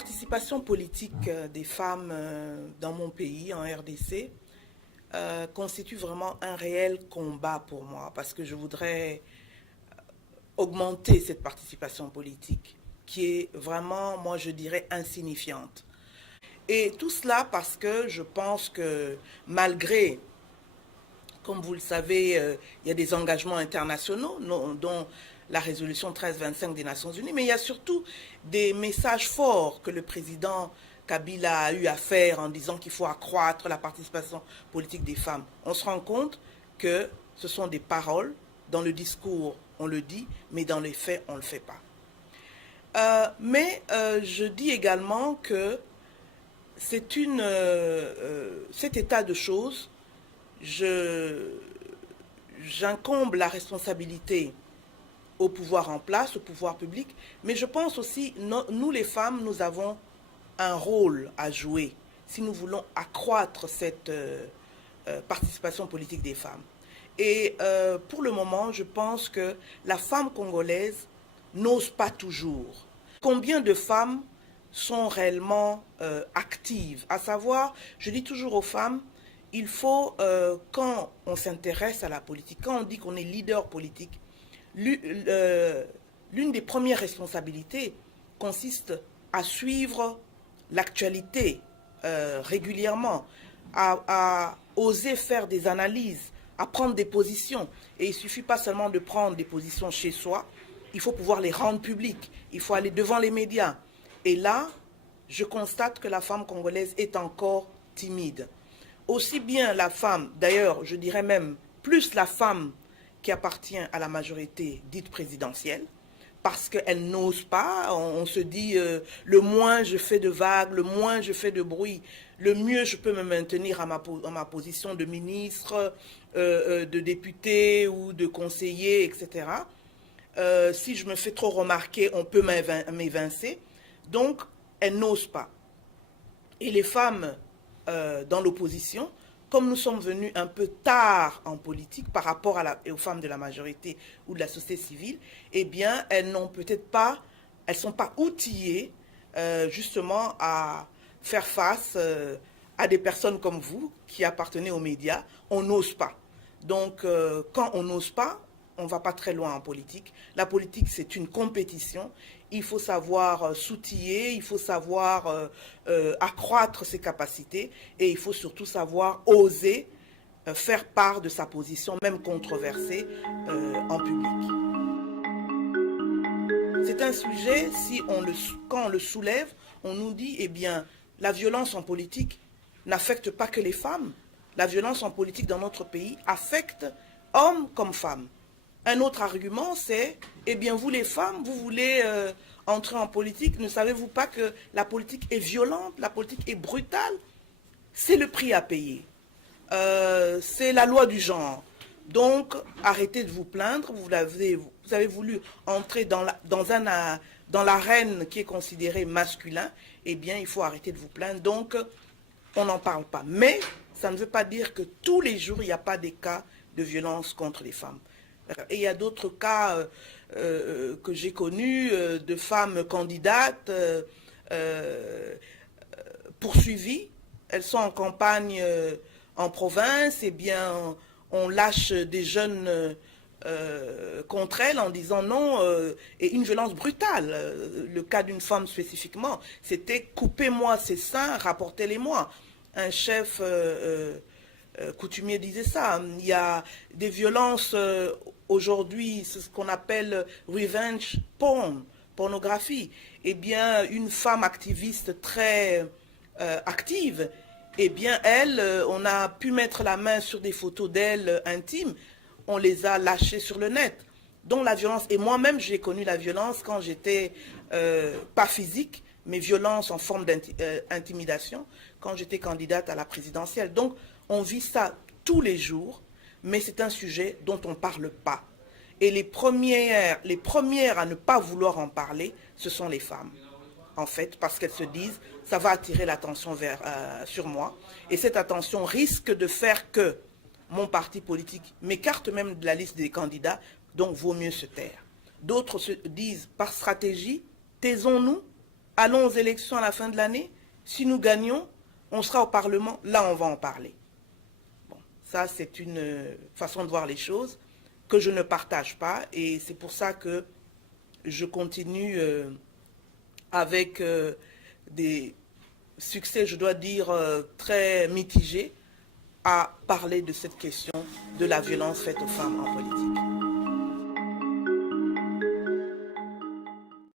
participation politique des femmes dans mon pays, en RDC, constitue vraiment un réel combat pour moi, parce que je voudrais augmenter cette participation politique, qui est vraiment, moi je dirais, insignifiante. Et tout cela parce que je pense que malgré, comme vous le savez, il y a des engagements internationaux, dont la résolution 1325 des Nations Unies, mais il y a surtout des messages forts que le président Kabila a eu à faire en disant qu'il faut accroître la participation politique des femmes. On se rend compte que ce sont des paroles, dans le discours on le dit, mais dans les faits on ne le fait pas. Je dis également que cet état de choses, j'incombe la responsabilité au pouvoir en place, au pouvoir public, mais je pense aussi, nous les femmes, nous avons un rôle à jouer si nous voulons accroître cette participation politique des femmes. Et pour le moment, je pense que la femme congolaise n'ose pas toujours. Combien de femmes sont réellement actives? À savoir, je dis toujours aux femmes, il faut, quand on s'intéresse à la politique, quand on dit qu'on est leader politique, l'une des premières responsabilités consiste à suivre l'actualité régulièrement, à oser faire des analyses, à prendre des positions. Et il ne suffit pas seulement de prendre des positions chez soi, il faut pouvoir les rendre publiques, il faut aller devant les médias. Et là, je constate que la femme congolaise est encore timide. Aussi bien la femme, d'ailleurs, je dirais même plus la femme qui appartient à la majorité dite présidentielle, parce qu'elle n'ose pas, on se dit le moins je fais de vagues, le moins je fais de bruit, le mieux je peux me maintenir à ma position de ministre, de député ou de conseiller, etc. Si je me fais trop remarquer, on peut m'évincer. Donc, elle n'ose pas. Et les femmes dans l'opposition, comme nous sommes venus un peu tard en politique par rapport aux femmes de la majorité ou de la société civile, eh bien, elles n'ont peut-être pas, elles ne sont pas outillées justement à faire face à des personnes comme vous qui appartenez aux médias. On n'ose pas. Donc, quand on n'ose pas, on ne va pas très loin en politique. La politique, c'est une compétition. Il faut savoir s'outiller, il faut savoir accroître ses capacités et il faut surtout savoir oser faire part de sa position, même controversée, en public. C'est un sujet, quand on le soulève, on nous dit, eh bien, la violence en politique n'affecte pas que les femmes. La violence en politique dans notre pays affecte hommes comme femmes. Un autre argument, c'est, eh bien, vous les femmes, vous voulez entrer en politique, ne savez-vous pas que la politique est violente, la politique est brutale? C'est le prix à payer. C'est la loi du genre. Donc, arrêtez de vous plaindre, vous avez voulu entrer dans l'arène qui est considérée masculin, eh bien, il faut arrêter de vous plaindre. Donc, on n'en parle pas. Mais, ça ne veut pas dire que tous les jours, il n'y a pas des cas de violence contre les femmes. Et il y a d'autres cas que j'ai connus de femmes candidates poursuivies. Elles sont en campagne en province, et bien on lâche des jeunes contre elles en disant non, et une violence brutale. Le cas d'une femme spécifiquement, c'était coupez-moi ces seins, rapportez-les-moi. Un chef coutumier disait ça. Il y a des violences aujourd'hui, c'est ce qu'on appelle revenge porn, pornographie. Eh bien, une femme activiste très active, eh bien, elle, on a pu mettre la main sur des photos d'elle intimes, on les a lâchées sur le net. Donc la violence, et moi-même j'ai connu la violence quand j'étais, pas physique, mais violence en forme d'intimidation, quand j'étais candidate à la présidentielle. Donc on vit ça tous les jours, mais c'est un sujet dont on ne parle pas. Et les premières à ne pas vouloir en parler, ce sont les femmes, en fait, parce qu'elles se disent, ça va attirer l'attention sur moi, et cette attention risque de faire que mon parti politique m'écarte même de la liste des candidats, donc vaut mieux se taire. D'autres se disent, par stratégie, taisons-nous, allons aux élections à la fin de l'année. Si nous gagnons, on sera au Parlement. Là, on va en parler. Bon, ça, c'est une façon de voir les choses que je ne partage pas. Et c'est pour ça que je continue avec des succès, je dois dire, très mitigés à parler de cette question de la violence faite aux femmes en politique.